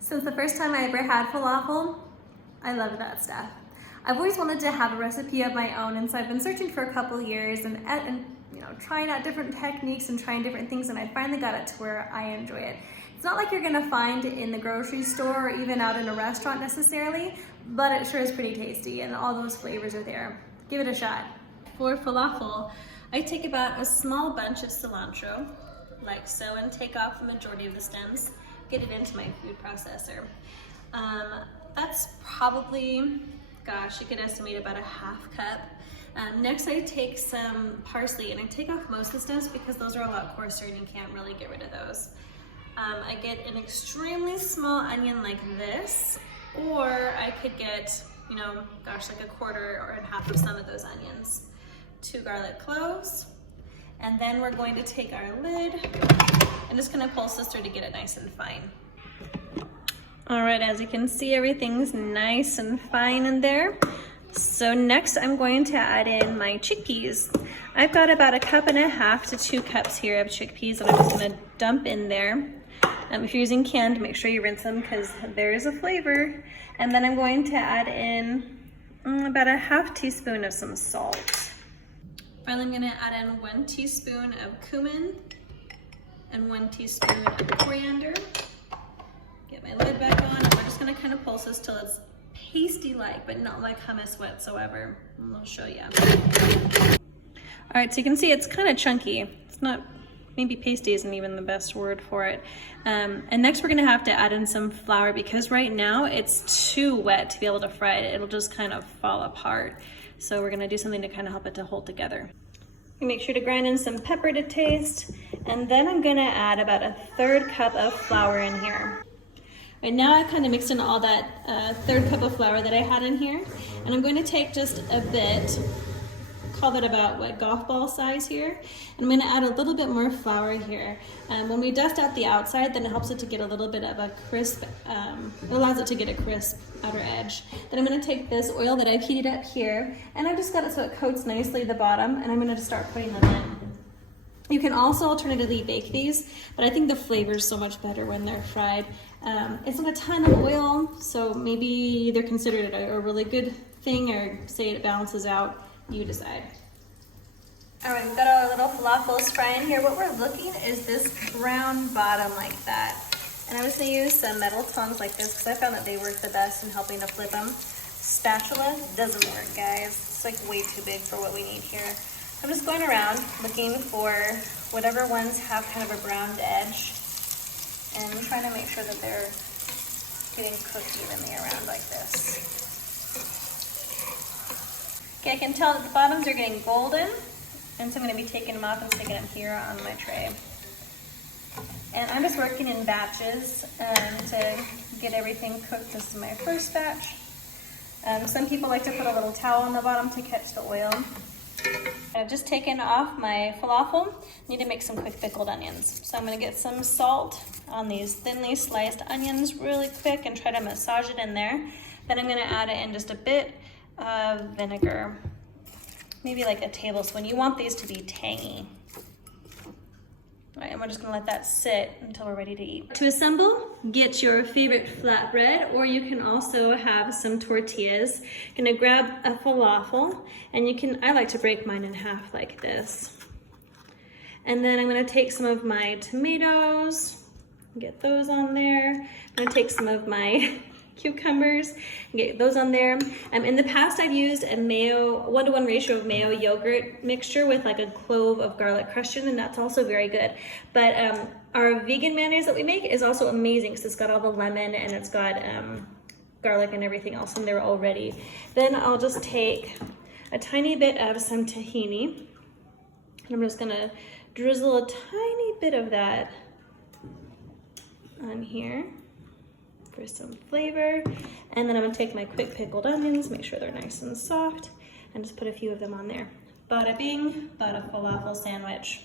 Since the first time I ever had falafel, I love that stuff. I've always wanted to have a recipe of my own, and so I've been searching for a couple years and you know, trying out different techniques and trying different things, and I finally got it to where I enjoy it. It's not like you're gonna find it in the grocery store or even out in a restaurant necessarily, but it sure is pretty tasty and all those flavors are there. Give it a shot. For falafel, I take about a small bunch of cilantro, like so, and take off the majority of the stems, get it into my food processor. That's probably, gosh, you could estimate about a half cup. Next I take some parsley and I take off most of the stems because those are a lot coarser and you can't really get rid of those. I get an extremely small onion like this, or I could get, you know, gosh, like a quarter or half of some of those onions. 2 garlic cloves, and then we're going to take our lid and just gonna pulse this through to get it nice and fine. All right, as you can see, everything's nice and fine in there. So next I'm going to add in my chickpeas. I've got about 1.5 cups to 2 cups here of chickpeas that I'm just gonna dump in there. If you're using canned, make sure you rinse them because there is a flavor. And then I'm going to add in about 1/2 teaspoon of some salt. Finally, I'm gonna add in 1 teaspoon of cumin and 1 teaspoon of coriander. Get my lid back on, and we're just gonna kind of pulse this till it's pasty-like, but not like hummus whatsoever. And I'll show you. All right, so you can see it's kind of chunky. It's not, maybe pasty isn't even the best word for it. And next we're gonna have to add in some flour because right now it's too wet to be able to fry it. It'll just kind of fall apart. So we're gonna do something to kind of help it to hold together. Make sure to grind in some pepper to taste, and then I'm gonna add about 1/3 cup of flour in here. Right now I've kind of mixed in all that 1/3 cup of flour that I had in here, and I'm going to take just a bit, call that about what, golf ball size here, and I'm going to add a little bit more flour here. When we dust out the outside, then it helps it to get a little bit of a crisp, it allows it to get a crisp outer edge. Then I'm going to take this oil that I've heated up here, and I've just got it so it coats nicely the bottom, and I'm going to just start putting them in. You can also alternatively bake these, but I think the flavor is so much better when they're fried. It's not a ton of oil, so maybe either consider it a really good thing or say it balances out. You decide. All right, we've got our little falafels frying here. What we're looking is this brown bottom like that. And I'm just gonna use some metal tongs like this because I found that they work the best in helping to flip them. Spatula doesn't work, guys. It's like way too big for what we need here. I'm just going around looking for whatever ones have kind of a browned edge and I'm trying to make sure that they're getting cooked evenly around like this. Okay, I can tell that the bottoms are getting golden, and so I'm going to be taking them off and sticking them here on my tray. And I'm just working in batches to get everything cooked. This is my first batch. Some people like to put a little towel on the bottom to catch the oil. I've just taken off my falafel. Need to make some quick pickled onions. So I'm going to get some salt on these thinly sliced onions really quick and try to massage it in there. Then I'm going to add in just a bit of vinegar, maybe like a tablespoon. You want these to be tangy. All right, and we're just gonna let that sit until we're ready to eat. To assemble, get your favorite flatbread, or you can also have some tortillas. Gonna grab a falafel, and I like to break mine in half like this. And then I'm gonna take some of my tomatoes, get those on there. I'm gonna take some of my cucumbers, get those on there. In the past I've used a Mayo, 1-to-1 ratio of Mayo yogurt mixture with like a clove of garlic crushed in, and that's also very good. But our vegan mayonnaise that we make is also amazing because it's got all the lemon and it's got garlic and everything else in there already. Then I'll just take a tiny bit of some tahini, and I'm just gonna drizzle a tiny bit of that on here for some flavor. And then I'm gonna take my quick pickled onions, make sure they're nice and soft, and just put a few of them on there. Bada bing, bada falafel sandwich.